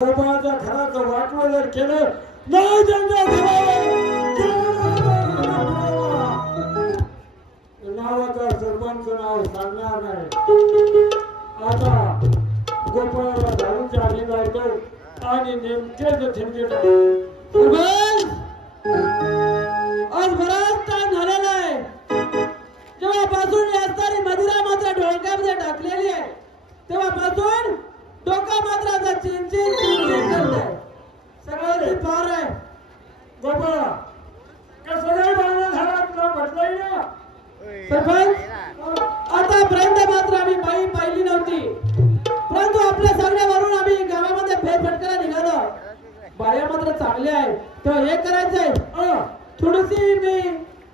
गोपाळाच्या घराचं वाटवं जर केलं नाही त्यांच्या नावाचा सरपंच नाव सांगणार नाही. आता गोपाळाला झाडूच्या आधी जायचो आणि नेमकेच ठेवले आज बराच टाइम झालेला आहे. जेव्हापासून असणारी मदिरा मात्र ढोलक्यामध्ये टाकलेली आहे तेव्हापासून डोका मात्र आता चिंचिन करतोय. सगळ्यांची फार आहे. गोपाळा का सगळे बांधणं झाला तुला म्हटलंय ना सरपंच आतापर्यंत मात्र आम्ही बाई पाहिली नव्हती, परंतु आपल्या सगळ्यावरून आम्ही गावामध्ये फेरफटका निघालो. बाया मात्र चांगल्या आहे. तेव्हा हे करायचंय थोडीशी मी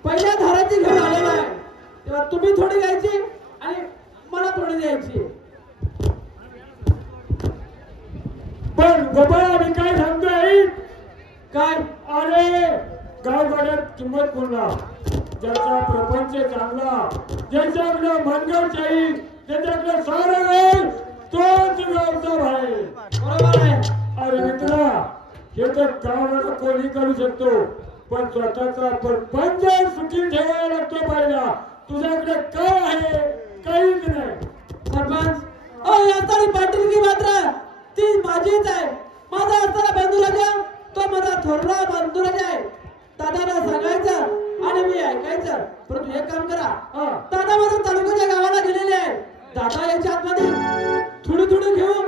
पहिल्या धाराची घेऊन आलेला आहे, तेव्हा तुम्ही थोडी घ्यायची आणि मला थोडी द्यायची. पण गोपाळा मी काय सांगतोय काय अरे गावगाड्यात किंमत कोणला ज्याचा प्रपंच चांगला ज्याच्याकडे मनगटशाही ज्याच्याकडे सारं आहे तोच गावचा भाई. बरोबर आहे. अरे मित्रा हे तर गावाला कोणी करू शकतो पण स्वतःचा प्रपंच सुखी ठेवायला लागतो पाहिला. तुझ्याकडे काय आहे काहीच नाही. सरपंच यासाठी पाटील की मात्र ती माझीच आहे. माझा असताना बंधुराजा तो माझा थोरला बंधुराजा आहे. दादाला सांगायचं आणि मी ऐकायचं. परंतु एक काम करा, दादा माझ्या तालुक्याच्या गावाला गेलेले आहे. दादा याच्या आतमध्ये थोडी थोडी घेऊन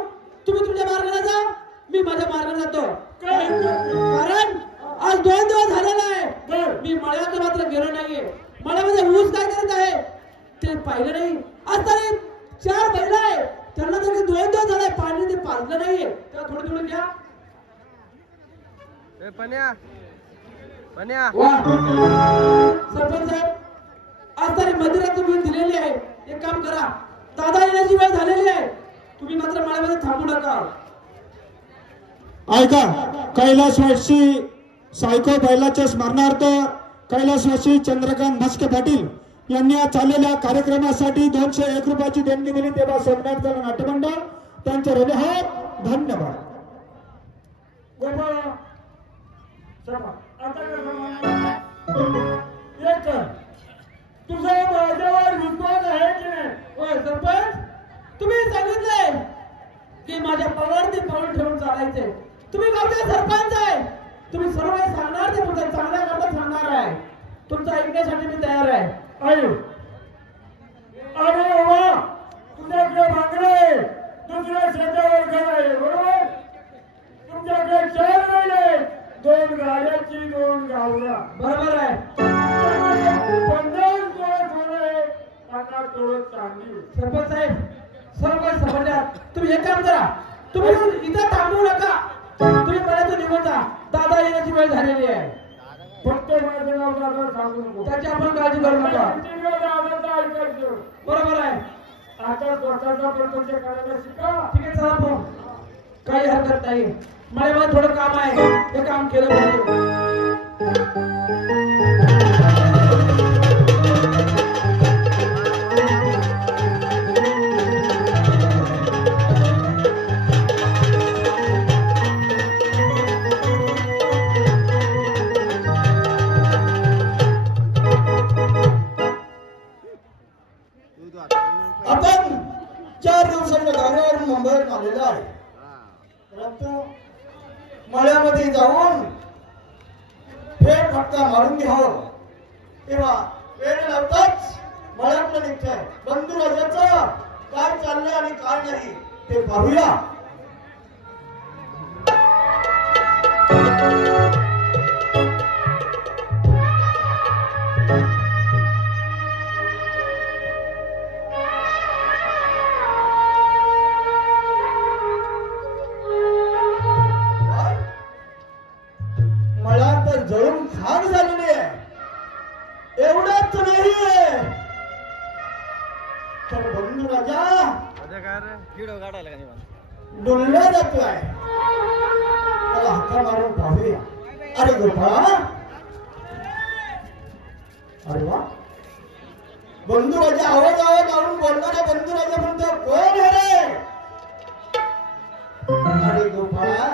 तुम्ही तुमच्या मार्गाने जा, मी माझ्या मार्गाने जातो. कारण आज 2 दिवस झालेला आहे मी मळ्यात मात्र गेलो नाहीये. मळ्यामध्ये ऊस काय करत आहे ते पाहिलं नाही. आज तरी 4 बैल आहे त्यांना तरी 2 दिवस झाले पाणी ते पाजलं नाहीये. तेव्हा थोडी थोडी घ्या. सरपंच साहेब आज तरी मदिरा तुम्ही दिलेली आहे. एक काम करा, दादा येण्याची वेळ झालेली आहे. तुम्ही मात्र मळ्यामध्ये थांबू नका. ऐका, कैलासवासी सायको बैलाच्या स्मरणार्थ कैलासवासी चंद्रकांत म्हस्के पाटील यांनी आज चाललेल्या कार्यक्रमासाठी 201 रुपयाची देणगी दिली. तेव्हा सोमनाथ दल नाट्यमंडळ त्यांच्या हृदयात धन्यवाद. गोपाळा आता एक तुझा माझ्यावर विश्वास आहे की नाही? होय सरपंच, तुम्ही सांगितलंय की माझ्या पगारती पाऊल ठेवून चालायचे. तुम्ही गावचे सरपंच आहे. तुम्ही सर्व काही सांगणार ते तुमच्या चांगल्या करता सांगणार आहे. तुमचं ऐकण्यासाठी मी तयार आहे. अरे बाबा तुझ्याकडे मागणे दुसऱ्या शेतावर घर आहे बरोबर. तुमच्याकडे 4 बैल 2 गाड्याची 2 गावरा बरोबर आहे. 50 थोडे आता थोडं चांगली. सरपंच साहेब सर्व काही समजल्यात. तुम्ही एक काम करा, तुम्ही इथं थांबू नका. तुम्ही पर्यंत निघून जा. दादा येण्याची वेळ झालेली आहे. फक्त माझं नाव दादा सांगू नको. त्याची आपण काळजी करू नका. दादाचं ऐकायचं. बरोबर आहे. आता स्वतःचा प्रपंच करायला शिका. ठीक आहे चला भाऊ, काही हरकत नाही. मला थोडं काम आहे, हे काम केलं पाहिजे. आपण 4 दिवसाच्या दौऱ्यावरून मुंबईत आलेलो आहे. परंतु मळ्यामध्ये जाऊन फेरफटका मारून घ्यावं. तेव्हा वेळ लावताच मळ्यातलं निघतंय. बंधुराजाचं काय चाललंय आणि काय नाही ते पाहूया. जळून खाक झालेली आहे. एवढंच नाहीये तर बंधुराजा डुलला जातोय. त्याला हाका मारून पाहूया. अरे गोपाळा, अरे वा, बंधुराजा आवाज आणून बोलणारा बंधुराजा म्हणतो कोण आहे रे? अरे गोपाळा,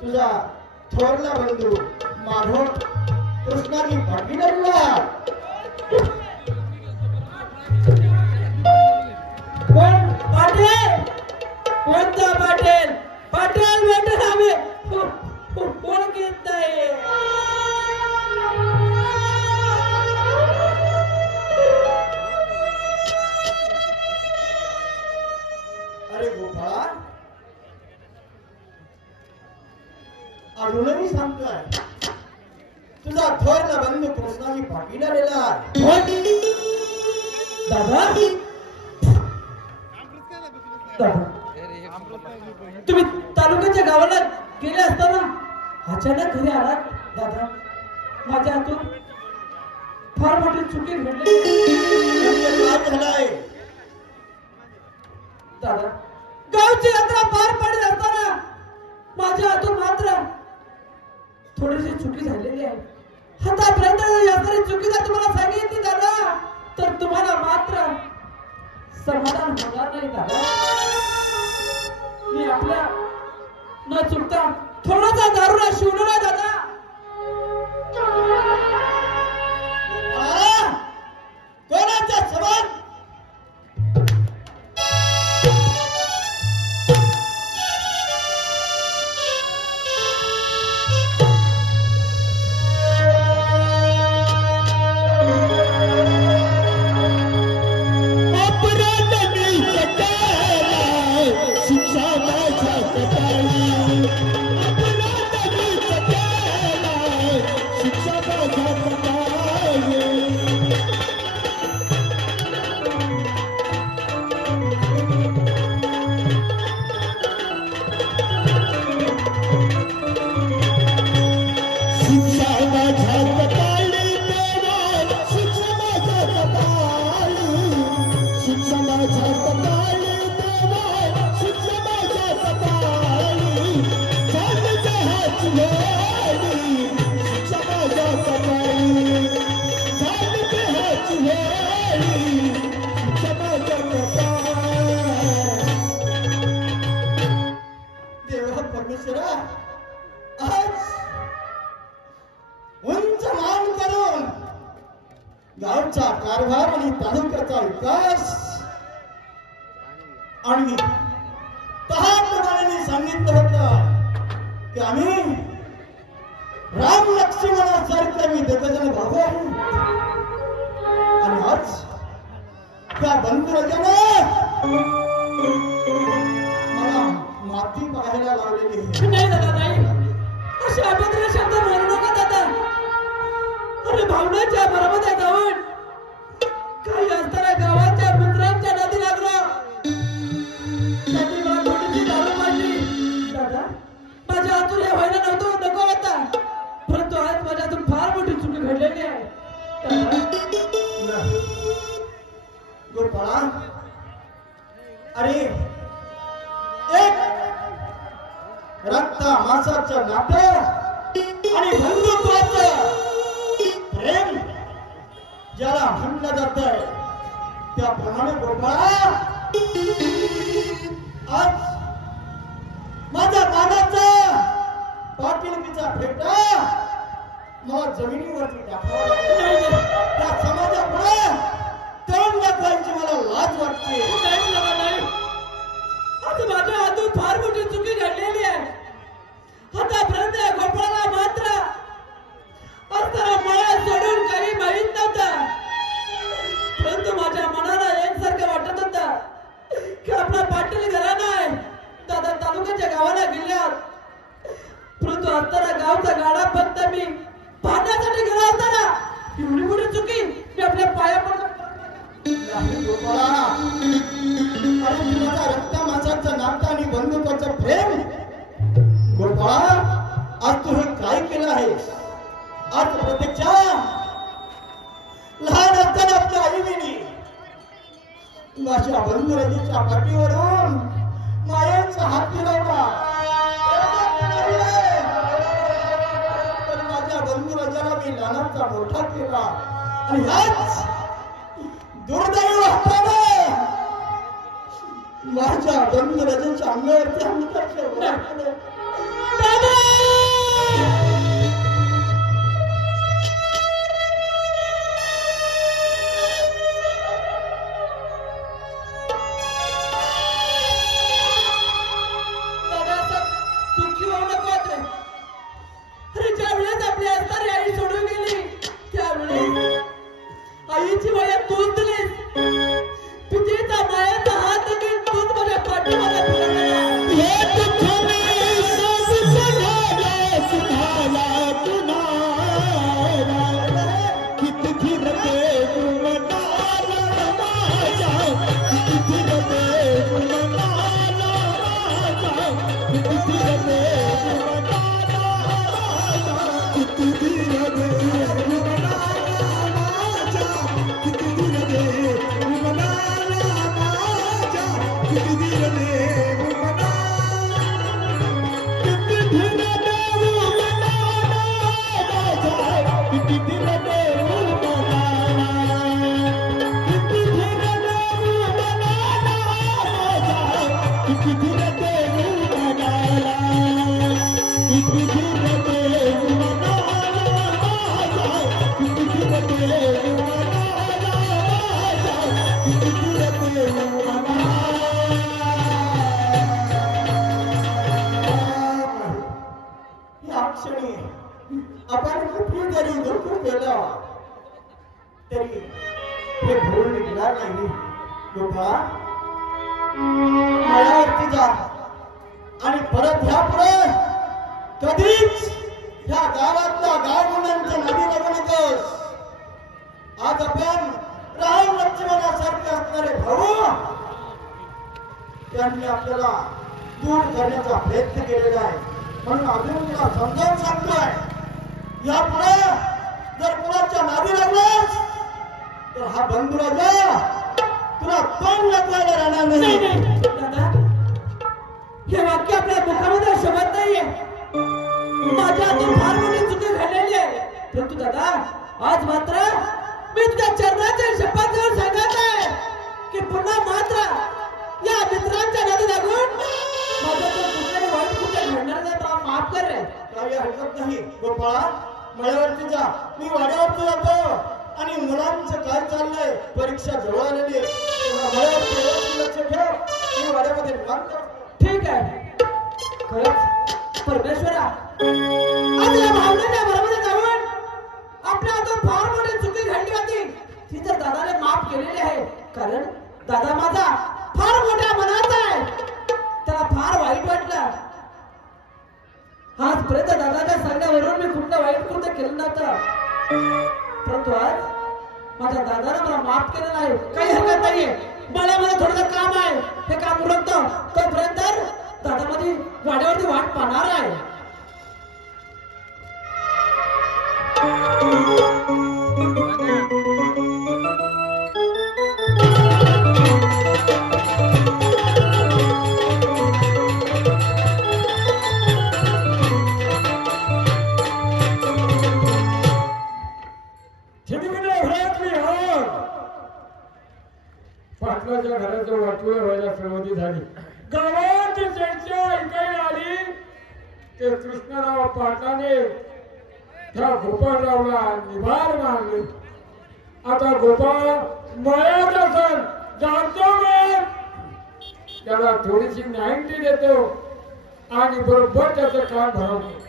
तुझा थोरला बंधू माधव कृष्णाजी पाटील कोण? पाटील? कोणता पाटील? पाटील भेटून आम्ही ओळखीत नाही. अरे गोपाळा, अजूनही सांगतोय, तुझा थोरला बंधू कृष्णाजी पाटील आलेला. दादा, तुम्ही तालुक्याच्या गावाला गेले असताना अचानक घरी आलात. दादा, माझ्या हातून फार मोठी चुकी घडली. काय झालंय? दादा, गावची यात्रा पार पडत असताना माझ्या हातून मात्र थोडीशी चुकी झालेली आहे. आतापर्यंत यात्रा चुकी जर तुम्हाला सांगितली दादा, तर तुम्हाला मात्र समाधान होणार नाही. दादा, मी आपल्या न चुकता थोडासा दारूला शिवणार दादा. कोणाच्या समान? गावचा कारभार आणि तालुक्याचा विकास आणि तहानपणाने सांगितलं होतं की आम्ही राम लक्ष्मणासारखे मी दोघजण भाऊ आहे. आणि आज त्या बंधुराजाने मला माती पाहायला लावलेली आहे. नाही दादा, नाही, असे अभद्र शब्द बोलू नका दादा. अरे भावनाच्या बरोबर जाऊन काही असताना गावाच्या मित्रांच्या नदी लागला. त्यांनी मला थोडीशी दारू मांडली. दादा, माझ्या हातून हे व्हायला नव्हतं, नको होता, परंतु आज माझ्या हातून फार मोठी चुकी घडलेली आहे. गोपाळा, अरे एक रक्त मांसाचं नातं आणि बंधुत्वाचं प्रेम ज्याला म्हणलं जातंय, त्याप्रमाणे गोपाळा आज माझ्या नानाचा पाटीलकीचा फेटा मला जमिनीवरती टाकावा लागतो. त्या समाजापुढे तोंड दाखवायची मला लाज वाटते. नाही दादा, नाही, आज माझ्या हातून फार मोठी चुकी घडलेली आहे. आतापर्यंत गोपाळाला मात्र असताना मला सोडून काही माहित नव्हतं, परंतु माझ्या मनाला एकसारखं वाटत होतं की आपला पाटील घराणा आहे. दादा तालुक्याच्या गावाला गेल्यावर, परंतु असताना गावचा गाडा फक्त मी पाहण्यासाठी गेला असताना एवढी मोठी चुकी मी आपल्या पाया पडत. गोपाळा, अरे तुझा रक्त मांसाचं नातं आणि बंधुत्वाचं प्रेम गोपाळा, आज तू हे काय केलं आहे? आज प्रत्यक्षा लहान असताना आपल्या आईने माझ्या बंधुराजाच्या पाठीवरून मायेचा हात फिरवला. तर माझ्या बंधुराजाला मी लहानाचा मोठा केला आणि आज दुर्दैव असताना माझ्या बंधुराजांच्या अंगावरती अंगाचे वार केले. आपण किती जरी दुःख केलं तरी हे भूल निघणार नाही. गोपा मळ्यावरती जा आणि परत ह्या पुढे कधीच ह्या गावातल्या गावमुलांच्या नादी लागू नकोस. आज आपण राम लक्ष्मणासारखे असणारे भाऊ त्यांनी आपल्याला दूर करण्याचा प्रयत्न केलेला आहे. म्हणून अजून तुला समजावून सांगतोय, यापुढे जर कुणाच्या नादी लागलास तर हा बंधुराजा तुला तोंड लपवायला राहणार नाही. दादा, हे वाक्य आपल्या मुखामध्ये शोभत नाहीये. माझ्या हातून फार मोठी चुकी घडलेली आहे. परंतु दादा, आज मात्र मी तुझ्या चरणाच्या शपथ घेऊन सांगत आहे की पुन्हा मात्र या मित्रांच्या नादी लागून माझ्यातून कुठल्याही वाईट कृत्य घडणार नाही. मला माफ कर रे. काही हरकत नाही गोपाळ, मळ्यावरती जा. मी वाड्यावरती जातो आणि मुलांचं काय चाललंय, परीक्षा जवळ आलेली आहे. मळ्यावरती व्यवस्थित लक्ष ठेव. मी वाड्यामध्ये निवांत. ठीक आहे. खरंच परमेश्वरा, आज या भावनेच्या बरोबर जाऊन आपल्या हातून फार मोठी चुकी घडली होती, ती तर दादाने माफ केलेली आहे. कारण दादा माझा फार मोठ्या मनाचा आहे. त्याला फार वाईट वाटलं. आजपर्यंत दादाच्या सांगण्यावरून मी कुठलं वाईट कृत्य केलं नव्हतं. परंतु आज माझ्या दादाने मला माफ केलेलं आहे. काही हरकत नाहीये. मला थोडंसं काम आहे, हे काम उरकतो. तोपर्यंत दादा माझी वाड्यावरती वाट पाहणार आहे. पाटलाच्या घराचं वाटोळं व्हायला सुरुवाती झाली. गावात चर्चा ऐकायला आली ते कृष्णराव पाटलाने त्या गोपाळरावला निभार मारले. आता गोपाळ मळ्यात असेल, जातो मग त्याला थोडीशी 90 देतो आणि बरोबर त्याचं काम भरवतो.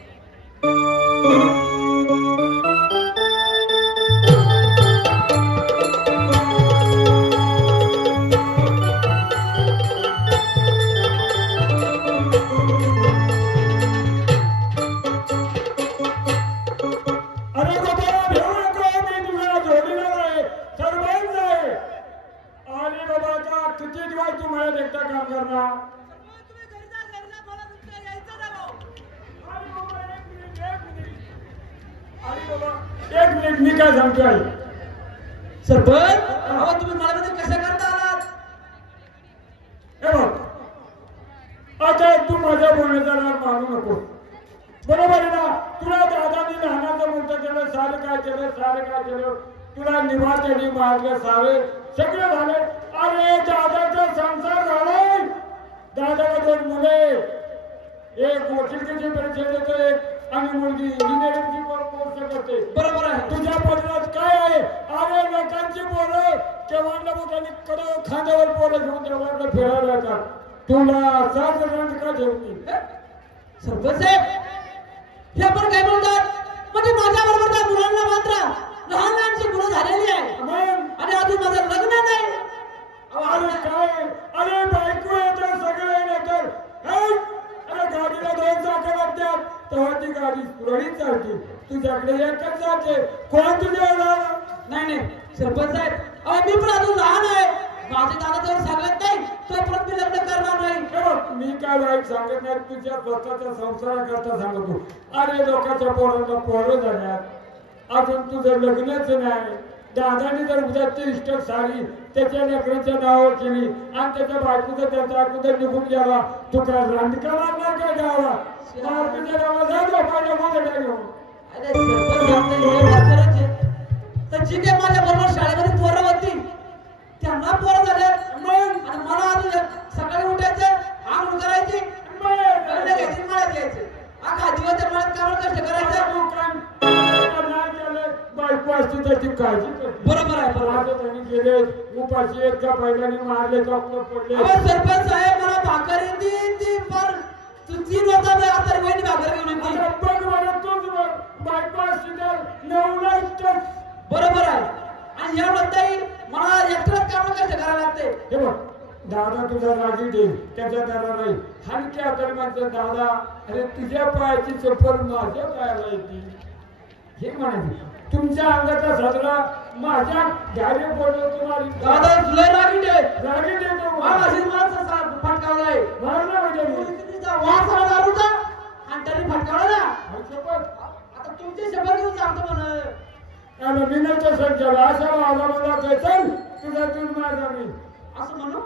मी काय सांगतोय सरपंच, तुम्ही मला कसं करता आलात? हे बघ, आता तू माझ्या बोलण्याचा राग मानू नको. बरोबर आहे ना? तुला दादानी लहानाचं मोठं केलं, सारे काय केलं, तुला निवात्याने मारलं, सारे सगळं झालंय. अरे दादाचा संसार झालाय. दादाला 2 मुले, एक वकिलकीची परीक्षा देतो, एक आणि मुलगी इंजिनिअरिंगची कोर्स करते. बरोबर आहे. तुझ्या पदरात काय आहे? अरे लोकांची पोरं केव्हा मोठ्याने कडं खांद्यावर पोरं घेऊन तेव्हा फिरायला येतात. तुला 7 जणांची का ठेवली? सरपंच साहेब, हे आपण काय बोलतात? म्हणजे माझ्या बरोबरच्या मुलांना मात्र लहान लहानची मुलं झालेली आहे आणि अजून माझं लग्न नाही. अरे काय? अरे बायको येतं सगळे येतात. अरे गाडीला 2 चाकं लागतात तेव्हा ती गाडी सुरळीत चालते. तुझ्याकडे एकच जाते. कोण तुझ्या? नाही सरपंच साहेब, मी पण अजून लहान आहे. माझे दादा जर सांगत नाही तोपर्यंत मी लग्न करणार नाही. मी काय वाईट सांगत नाही, तुझ्या स्वतःच्या संसाराकरता सांगतो. अरे लोकांच्या पोरांना पोरं झाल्यात, अजून तुझं लग्नच नाही. दादाने जर उद्या ती इष्ट सारी त्याच्या लेकराच्या नावावर केली आणि त्याच्या बायकोचा त्याचा अगोदर निघून गेला, तू काय रांडका मारणार काय गावात? तुझ्या गावात जा झोपायला गोदड्या घेऊन. अरे सरपंच साहेब, हे बात खरंच आहे. तर जी काय माझ्या बरोबर शाळेमध्ये पोरं होती त्यांना पोरं झाले आणि मला अजून सकाळी उठायचं, आंघोळ करायची, लग्न घ्यायची, मळ्यात घ्यायचे. अख्खा दिवस त्या मळ्यात कामाला कष्ट करायचं. बायको असती त्याची काळजी करते. बरोबर आहे. आता त्यांनी गेले उपाशी एक का पहिल्याने मारले का पडले. सरपंच साहेब, मला भाकर येते ती फार 3 वाजता आता वहिनी भाकर घेऊन येते. बघ बरं, तोच बायको असती तर 9 ला इष्टच. बरोबर आहे. आणि याबद्दल मला एकटंच काम कसे करायला लागते. हे बघ, दादा तुझा रागी देईल त्याच्या दादा नाही. हलक्या कर्माचं दादा, अरे तुझ्या पायाची चप्पल माझ्या पायाला येते हे म्हणायचे. तुमच्या अंगाचा सदरा माझ्या घ्यावे बोलतो तुम्हाला. दादा तुला रागी दे. रागी देतो. माझी माणसं फटकावलाय. मारला म्हणजे वास आला दारूचा आणि त्यांनी फटकावला ना. आता तुमची शपथ घेऊन सांगतो म्हणा. अरे मी नाही तसं केलं. अशा आला मला काय चल तुझा तू माझा मी असं म्हणू.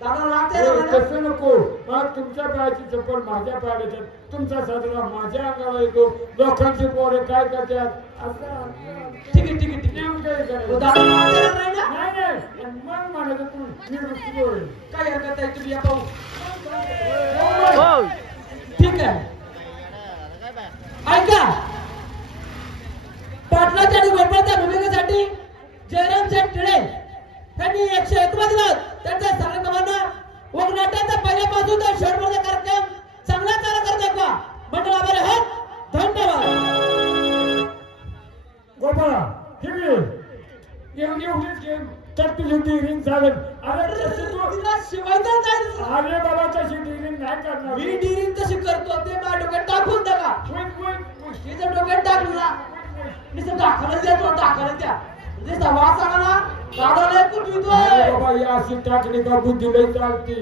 दादा लागते तसं नको. मग तुमच्या पायाची चप्पल माझ्या पायाला येतात, तुमचा सदरा माझ्या अंगाला येतो. लोकांची पोरं काय करतात असं. ठीक आहे ठीक आहे ठीक आहे. दादा नाही ना. नाही मग म्हणायचं तू मी रुसलोय. काय हरकत आहे, तुम्ही या पाहू. ठीक आहे. ऐका, पाटलाच्या आणि गोपाळच्या भूमिकेसाठी जयराम शेठ टिळे त्यांनी 101 दिवस त्यांच्या कार्यक्रमांना वगनाट्याचा पहिल्यापासून तर शेवटपर्यंत कार्यक्रम चांगला चालू करत दाखवा. मंडळ आभारी आहोत. धन्यवाद. गोपाळा ठीक आहे. एवढीच गेम तर तुझी डिग्री चालेल. अरे तशी तू तिला शिवायचं नाही. अरे बाबा तशी डिग्री नाही करणार. मी डिरिंग तशी करतो ते माझ्या डोक्यात टाकून टाका. तिचं डोक्यात टाकला नुसतं दाखवलं देतो. दाखवलं त्या नुसता वास आला ना दादाला कुठवितोय. बाबा या अशी टाकली का बुद्धी लई चालती.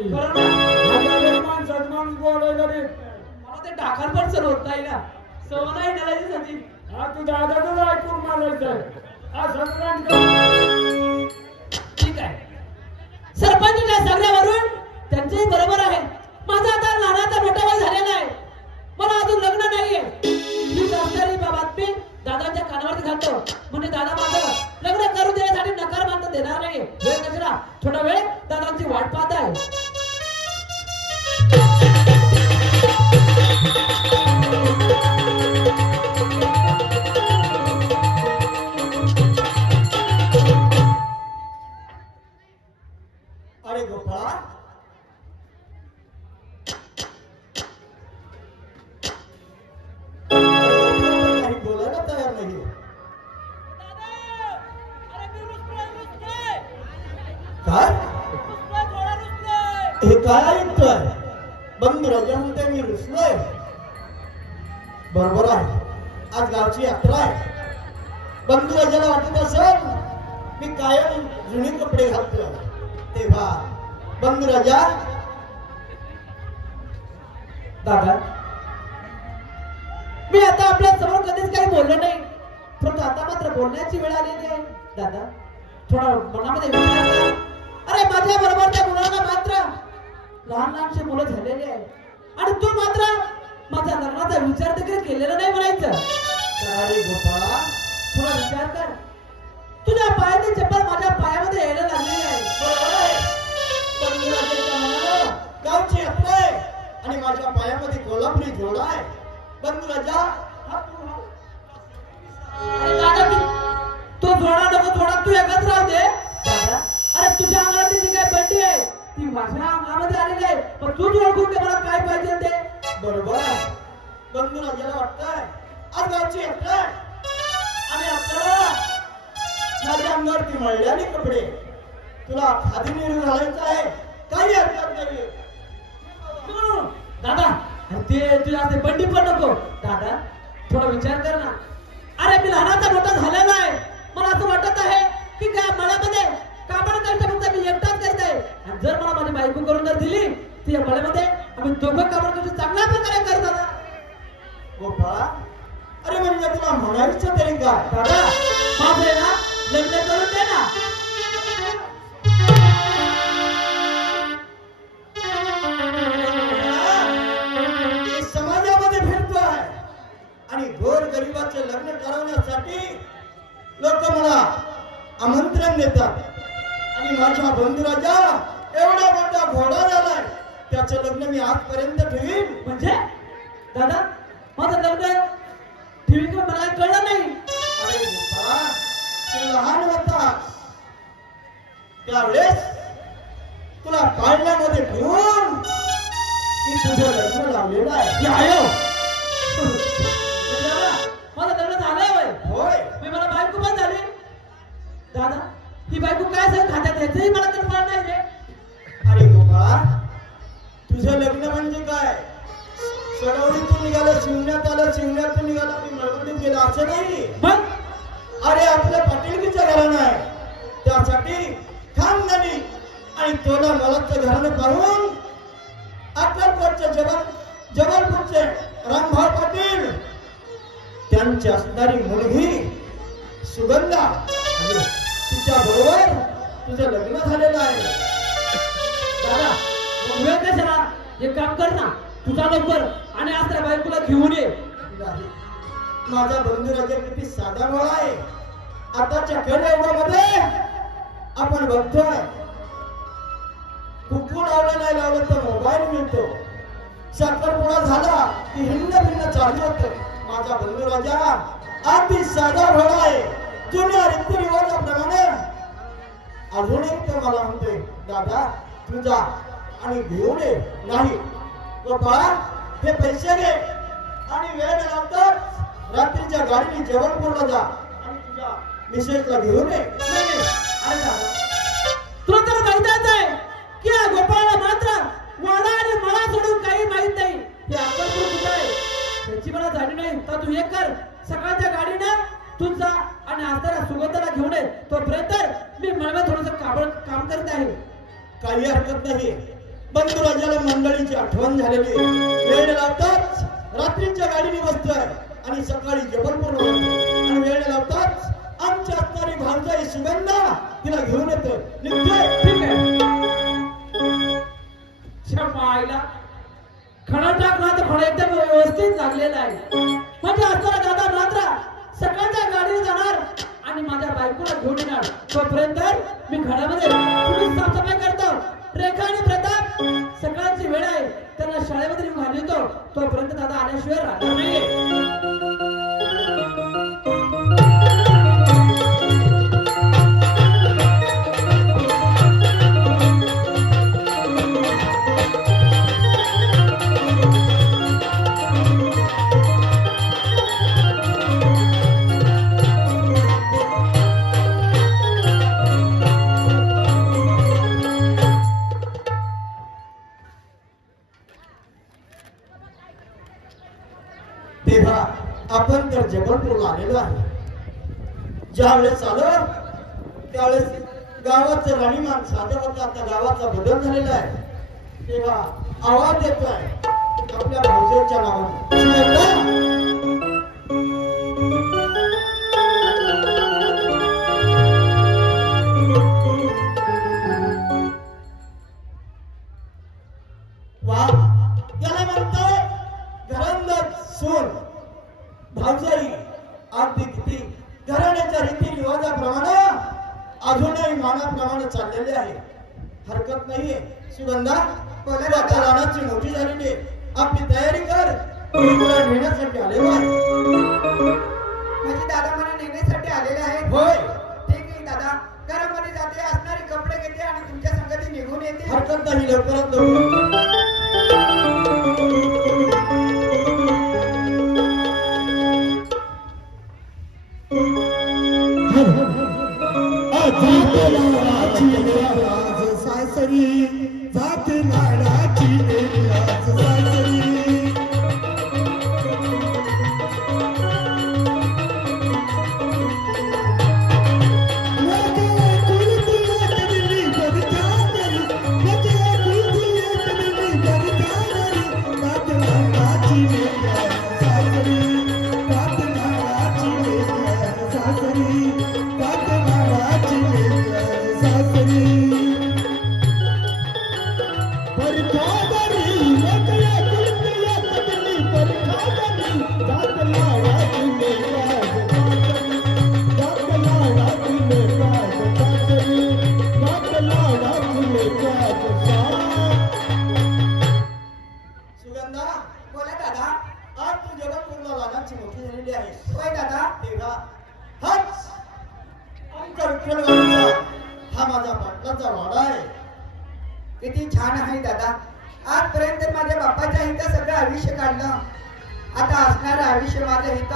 माणसात माणूस बोलायला रे. मला ते ढाकार पण सर होत नाही ना. सव नाही त्याला साठी. हा तू दादाच ऐकून मारायचं. हा संक्रांत ठीक आहे. सरपंचच्या सगळ्यावरून त्यांचेही बरोबर आहे. माझा आता लहानाचा मोठा वय झालेला आहे. मला अजून लग्न नाहीये. ही जबाबदारी बातमी दादाच्या कानावरती घालतो. म्हणजे दादा माझं लग्न करू देण्यासाठी नकार मानता देणार नाही. वेळ कशाला, थोडा वेळ दादांची वाट पाहत आहे. अरे गोपाळा, काही बोलायला तयार नाही. काय हे काय ऐकतोय? बंधू राजा म्हणते मी रुसलोय. बरोबर आहे, आज गावची यात्रा आहे. बंधू राजाला वाटत असेल मी कायम जुने कपडे घालतोय. तेव्हा बंधू राजा दादा, मी आता आपल्या समोर कधीच काही बोललो नाही, परंतु आता मात्र बोलण्याची वेळ आलेली आहे. दादा थोडा मनामध्ये विचार करा. अरे माझ्या बरोबरच्या मुलांना मात्र लहान लहानशी मुलं झालेली आहे आणि तू मात्र माझ्या लग्नाचा विचार देखील केलेला नाही म्हणायचं. अरे गोपाळा, थोडा विचार कर. तुझ्या तुझ्या पायाची चप्पल माझ्या पायामध्ये यायला लागलेली आहे. बरोबर आहे. बंधुराजाच्या मनाला गावची यात्रा आहे आणि माझ्या पायामध्ये कोल्हापुरी जोडा आहे. बंधुराजा हा तू अरे दादा तो जोडा नको, जोडा तू एकच राहू दे. दादा अरे तुझ्या अंगातली जी काय बंडी आहे ती माझ्या अंगामध्ये आलेली आहे, पण तू ओळखून दे मला काय पाहिजे ते. बरोबर आहे. बंधुराजाला वाटतंय आज गावची यात्रा आहे आणि आपल्याला माझ्या अंगावरती मळलेले कपडे तुला खादी नेहरू घालायचं आहे, काही हरकत नाही. दादा अरे ते तुझ्या ते बंडी पण नको. दादा थोडा विचार कर ना. अरे मी लहानाचा मोठा झालेला आहे, मला असं वाटत आहे की काय मळ्यामध्ये कामण करता फक्त मी एकटाच करत आहे, आणि जर मला माझी बायको करून जर दिली ती या मळ्यामध्ये आम्ही दोघं कामण करतो चांगल्या प्रकारे कर. दादा गोपाळा अरे म्हणजे तुला म्हणायचं तरी काय? दादा माझं आहे ना लग्न करून दे ना. मी समाजामध्ये फिरतोय आणि गोर गरिबाचे लग्न ठरवण्यासाठी लोक मला आमंत्रण देतात आणि माझ्या बंधुराजा एवढा मोठा घोडा झालाय, त्याचं लग्न मी आजपर्यंत ठेवीन. म्हणजे दादा माझं लग्न ठेवी किंवा मला कळलं नाही. अरे गोपाळा तू लहान होतास त्यावेळेस तुला पाळण्यामध्ये ठेवून मी तुझं लग्न लावलेलं आहे. हे आयो दादा माझं लग्न झालंय होय. होय मी मला बायको पण झाली. दादा ही बायको काय सगळं खात्यात याचंही मला कल्पना नाही रे. अरे गोपाळा तुझं लग्न म्हणजे काय? सडवडीतून निघालं, शिवण्यात आलं, शिवण्यातून निघालं आणि मळवडीत गेलं असं नाही. मग अरे आपल्या पाटीलकीचं घराणं आहे, त्यासाठी खानदानी आणि तोला मलाचं घराणं पाहून अक्कलकोटचे जबलपूरचे रामभाऊ पाटील त्यांची असणारी मुलगी सुगंधा तिच्या बरोबर तुझं लग्न झालेलं आहे. दादा मग वेळ कशाला, एक काम कर ना तुझा लवकर आणि आज त्या बायकोला घेऊन ये. माझा बंधुराजा किती साधा मुळा आहे. आताच्या खेड्यामध्ये आपण बघतोय कुकू लावलं नाही लावलं तर मोबाईल मिळतो, साखरपुडा झाला की हिंड भिन्न चालू होतं. माझा बंधुराजा अगदी साधा भोळा आहे. जुन्या रीतिरिवाजाप्रमाणे अजूनही तो मला म्हणतोय दादा तुझा आणि घेऊन ये. नाही गोपाळा हे पैसे घे आणि वेळ लावतात रात्रीच्या गाडीने जबलपूरला जा आणि तुझ्या मिसेसला घेऊन ये. अरे दादा तुला तर माहितच आहे की या गोपाळला मात्र वाडा आणि मळा सोडून काही माहित नाही. हे अक्कलपूर कुठं आहे त्याची मला जाणी नाही. तर तू एक कर, सकाळच्या गाडीनं तू जा आणि आज सुगंधाला घेऊन ये. तोपर्यंत मी मळ्यात थोडंसं काम करत आहे. काही हरकत नाही. बंधुराजाला मंडळीची आठवण झालेली. वेळ लावताच रात्रीच्या गाडीने बसतोय आणि सकाळी जबलपूरला जातो आणि वेळ लावताच आमच्या असणारी भावजाई सुगंधा तिला घेऊन येतोय. निघतोय. ठीक आहे. आईला खडा टाकला तर खडा एकदम व्यवस्थित लागलेला आहे. म्हणजे असताना दादा मात्र सकाळच्या गाडीने जाणार आणि माझ्या बायकोला घेऊन येणार. तोपर्यंत मी घरामध्ये थोडी साफसफाई करतो. रेखा आणि प्रताप सकाळची वेळ आहे, त्यांना शाळेमध्ये घालवतो. तोपर्यंत दादा आल्याशिवाय राहणार नाहीये. तेव्हा आपण तर जबलपूरला आलेलो आहे. ज्यावेळेस आलो त्यावेळेस गावाचं राणीमान साधं होतं, आता गावाचा बदल झालेला आहे. तेव्हा आवाज येतोय आपल्या भाऊजेच्या नावाने. वा याला म्हणतोय घरांदाज सून भाऊजाई. अगदी किती घराण्याच्या रीती रिवाजाप्रमाणे अजूनही मानाप्रमाणे चाललेले आहे. हरकत नाहीये. सुगंधा पहिल्या आता रानाची मोठी झालेली आहे. आपली तयारी कर. मी तुला नेण्यासाठी आलेलो आहे. म्हणजे दादा मला नेण्यासाठी आलेले आहेत. होय. ठीक आहे दादा. घरामध्ये जाते, असणारे कपडे घेते आणि तुमच्या संगती निघून येते. हरकत नाही. लवकरात लवकर. सासरी जात लाडाची सासरी हा माझा पाटलाचा वाडा आहे. किती छान आहे दादा. आजपर्यंत माझ्या बाप्पाच्या हित सगळं आयुष्य काढलं. आता असणारं आयुष्य माझं हित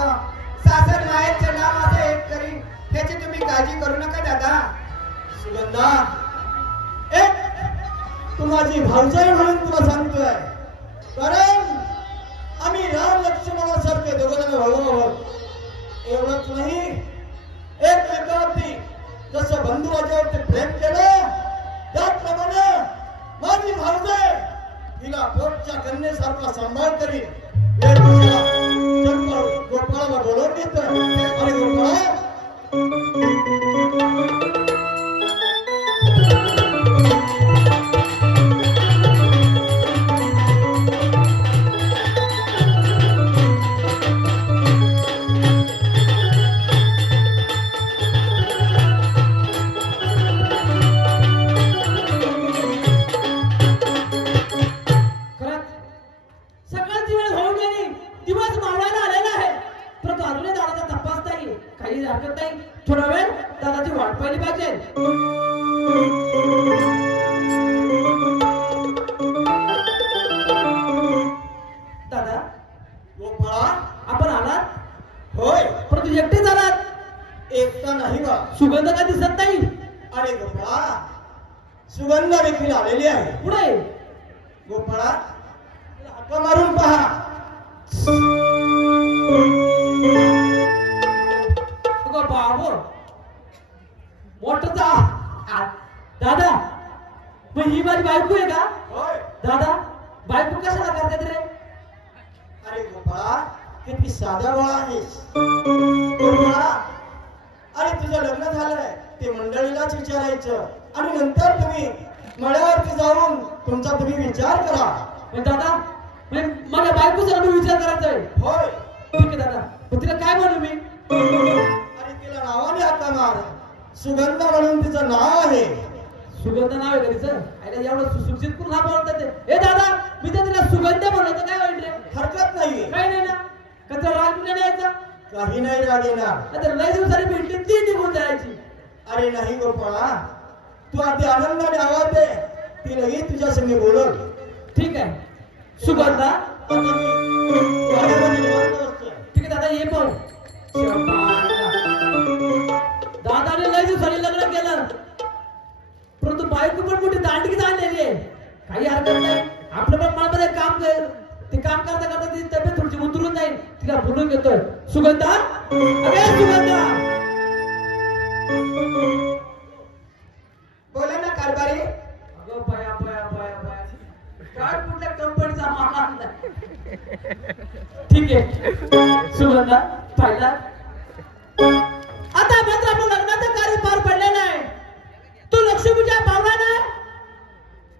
सासर माहेरचं नाव माझं एक करीन. त्याची तुम्ही काळजी करू नका दादा. सुगंधा तू माझी भावजाई म्हणून तुला सांगतोय. कारण आम्ही राम लक्ष्मणासारखे दोघं भाऊ आहोत. एवढंच नाही, एकमेकावरती जसं बंधुराजावरती प्रेम केलं त्याप्रमाणे माझी भावजाई हिला पोटच्या कन्येसारखा सांभाळ करीन. गोपाळाला बोलवून घेतोय. आणि गोपाळा थोडा वेळ दादाची वाट पाहिली पाहिजे. दादा गोपाळा आपण आलात? होय. पण तू एकटेच आलात? एकटा नाही बा. सुगंध का दिसत नाही? अरे गोपाळा सुगंधा देखील आलेली आहे. पुढे गोपाळा हाका मारून पहा. बाबो मोठा दादा मग ही माझी बायको आहे का? होय. दादा बायको कशाला करतात रे? अरे गोपाळा किती साधा गोळा आहेस. गोपाळा अरे तुझं लग्न झालंय ते मंडळीलाच विचारायचं आणि नंतर तुम्ही मळ्यावरती जाऊन तुमचा तुम्ही विचार करा. पण दादा माझ्या बायकोचा मी विचार करायचा आहे. होय. ठीक आहे दादा. पण तिला काय म्हणू मी? अरे तिला नावाने हाका मार. सुगंधा म्हणून तिचं नाव आहे. सुगंध नाव आहे का तिचं? अरे एवढं सुशिक्षित करून हा बोलतात ते. हे दादा मी तर तिला सुगंध म्हणतो. काय वाईट रे? हरकत नाहीये. काही नाही ना. कचरा राग नाही यायचा. काही नाही राग येणार. आता लय दिवसांनी भेटली ती निघून जायची. अरे नाही गोपाळा तू आधी आनंदाने आवाज दे. ती लगेच तुझ्या संग बोलल. ठीक आहे. सुगंधा ठीक आहे दादा ये पाहू. दादाने लय दिवसांनी लग्न केलं परंतु बायको पण मोठी दांडगी झालेली आहे. काही हरकत नाही. आपलं पण मनामध्ये काम कर. ते काम करता करता तिची तब्येत थोडीशी उतरून जाईल. तिला बोलून घेतोय. सुगंधा अरे सुगंधा बोला ना कारभारी. अगं बया बया बया बया काय कुठल्या कंपनीचा माल आणला? ठीक आहे सुगंधा पाहिला. आता मात्र आपलं लग्नाचं कार्य पार पडलेलं आहे. तू लक्ष्मीच्या पावलाने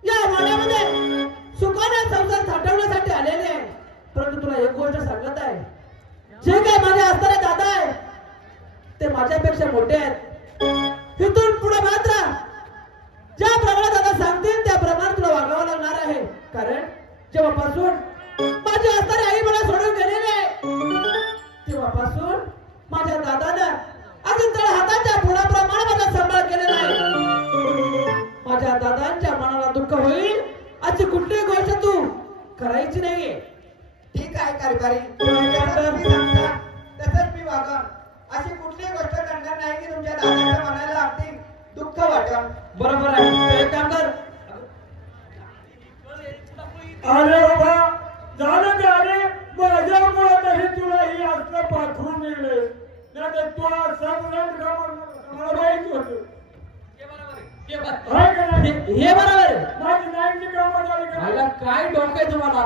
या वाड्यामध्ये सुखाने संसार साठवण्यासाठी आलेले आहे. परंतु तुला एक गोष्ट सांगत आहे. जे काय माझे असणारे दादा आहे ते माझ्यापेक्षा मोठे आहेत. इथून पुढे का मात्र ज्या प्रमाणात आता सांगतील त्या प्रमाणात तुला वागावं लागणार आहे. कारण जेव्हापासून माझी असणारी आई मला सोडून गेलेली आहे तेव्हापासून माझ्या दादानं अगदी तळ हाताच्या बुडाप्रमाणे माझा सांभाळ केलेला आहे. माझ्या दादांच्या मनाला दुःख होईल अशी कुठलीही गोष्ट तू करायची नाहीये. ठीक आहे कारभारी, जसं तुम्ही सांगता तसंच मी वागन. अशी कुठलीही गोष्ट करणार नाही की तुमच्या दादाच्या मनाला अगदी दुःख वाटन. बरोबर आहे. तू एक काम कर. अरे बाबा झालं का अरे माझ्यामुळे तरी तुला ही असलं पाखरून निघले नाही तर तू मला माहिती होत हे बरोबर माझी नाईटची कामं झाली का मला काय डोकं आहे तुम्हाला.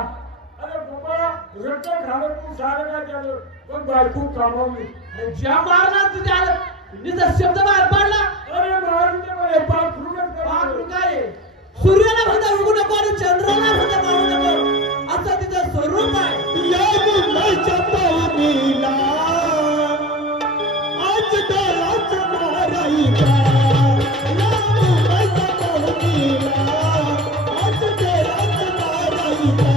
अरे बाबा रक्त खाणं तू सारं काय केलं पण बायको कामावली ज्या मारणार तुझ्या निजा शब्द बाहेर पाडला. अरे मारून दे मला पाखरूनच पाखरू काय सूर्याला म्हणता उगू नको आणि चंद्राला म्हणता मारू नको असं तिचं स्वरूप आहे. या मुंबईच्या पाहुणीला आज डोळाच मारायचा. या मुंबईच्या पाहुणीला आज डोळाच मारायचा.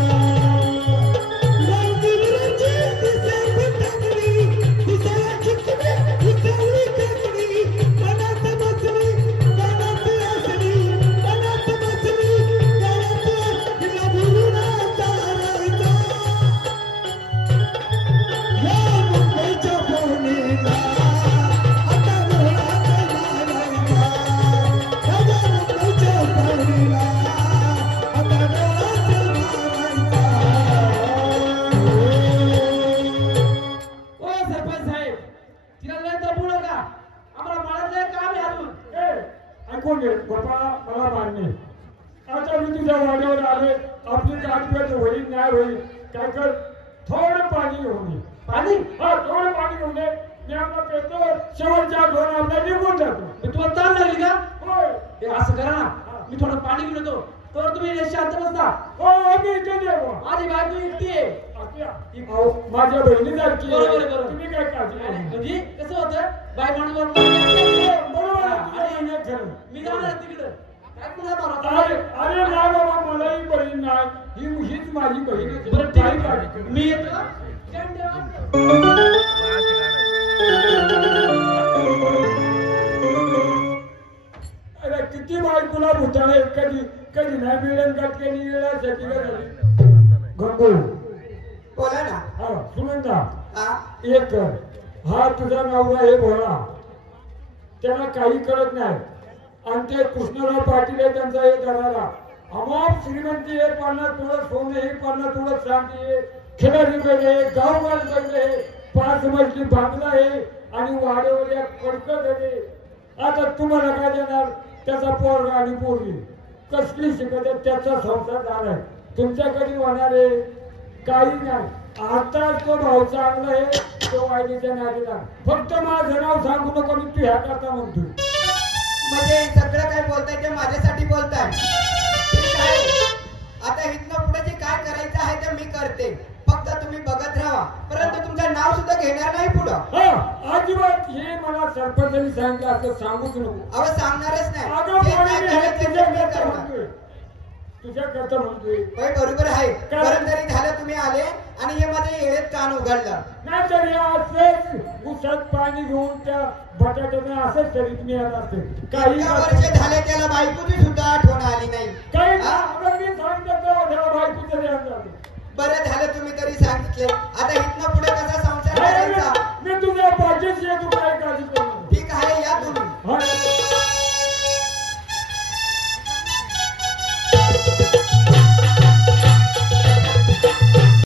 रंगीन रंगीन दिसे फुटकली, दिसायला चिकनी, उचलली कचरी. मनात बसली, मनात असली, मनात बसली, मनात तिला भुलून चालायचा. या मुंबईच्या पाहुणीला आता डोळाच मारायचा. या मुंबईच्या पाहुणीला आता डोळाच मारायचा. ओ सरपंच साहेब तिला लय दबू नका. आम्हाला मळ्यात लय काम आहे अजून. ऐकून घे बाबा मला मान्य. आता मी तुझ्या वाड्यावर आले आपली गाठभेट होईल नाही होईल काय कर थोडं पाणी घेऊन ये. पाणी हा थोडं पाणी घेऊन ये. मी आपला पेटो शेवटच्या दोन आपल्या निघून जातो. मी तुम्हाला ताण लागली का. होय हे असं करा ना मी थोडं पाणी घेऊन येतो तर तुम्ही शांत बसता. हो मी इथे येऊ. माझी बायको एकटी आहे. अहो, माझ्या बहिणीसारखी आहे. बरोबर आहे, बरोबर. तुम्ही काय काळजी करू नका. म्हणजे कसं होतं बाय माणूस बरोबर आहे, तुझं म्हणणं खरं. मी जाणार तिकडं काय तुला अरे अरे नाही बाबा मलाही बहीण नाही हीच माझी बहीण आहे. बरं ठीक काही आहे. काळजी करू मी येतो. अरे किती बायकोला भुताळे कधी कधी नाही मिळेल का केली वेळासाठी गंगू बोला ना. हा सुनंदा हा एक कर. हा तुझा नवरा हे भोळा त्याला काही कळत नाही आणि ते कृष्णराव पाटील आहे त्यांचा हे करायला अमाप श्रीमंती आहे 50 तोळं सोनं हे 50 तोळं चांदी आहे खिलारी बेडे गाव मालकडे 5 मजली बांगला आहे आणि वाड्यावर एक कडकड आहे. आता तुम्हाला काय देणार त्याचा पोरगा आणि पोरगी कसली शिकत आहे त्याचा संसार झालाय तुमच्याकडे होणार आहे काही नाही. आता तो भाऊ चांगला आहे तो वाईटीच्या नादीला फक्त माझं नाव सांगू नको मी तू ह्या करता म्हणतो. म्हणजे सगळं काय बोलताय ते माझ्यासाठी बोलताय. ठीक आहे. आता इथनं पुढे जे काय करायचं आहे ते मी करते. फक्त तुम्ही बघत राहा. परंतु तुमचं नाव सुद्धा घेणार नाही पुढं. हा अजिबात हे मला सरपंचांनी सांगितलं असं सांगूच नको. अहो सांगणारच नाही. अगं जे पोरी, काय मी हे करायचं ते मी तुझ्याकरता करणार. म्हणतोय तुझ्याकरता म्हणतोय. होय बरोबर आहे. काय? परंतु झालं तुम्ही आले आणि हे माझ्या येळेत कान उघडलं. नाहीतर या असंच उसात पाणी घेऊन त्या बटाट्याने असंच तरी मी आला असते काही इतक्या वर्ष झाले त्याला बायकोची सुद्धा आठवण आली नाही. काही हा? अगं मी सांगितलं तेव्हा त्याला बायकोचं ध्यान झालं. बरं झालं तुम्ही तरी सांगितले. आता इथनं पुढे कसा संसार करायचा. मी तुझ्या पाठीशी आहे, तू काय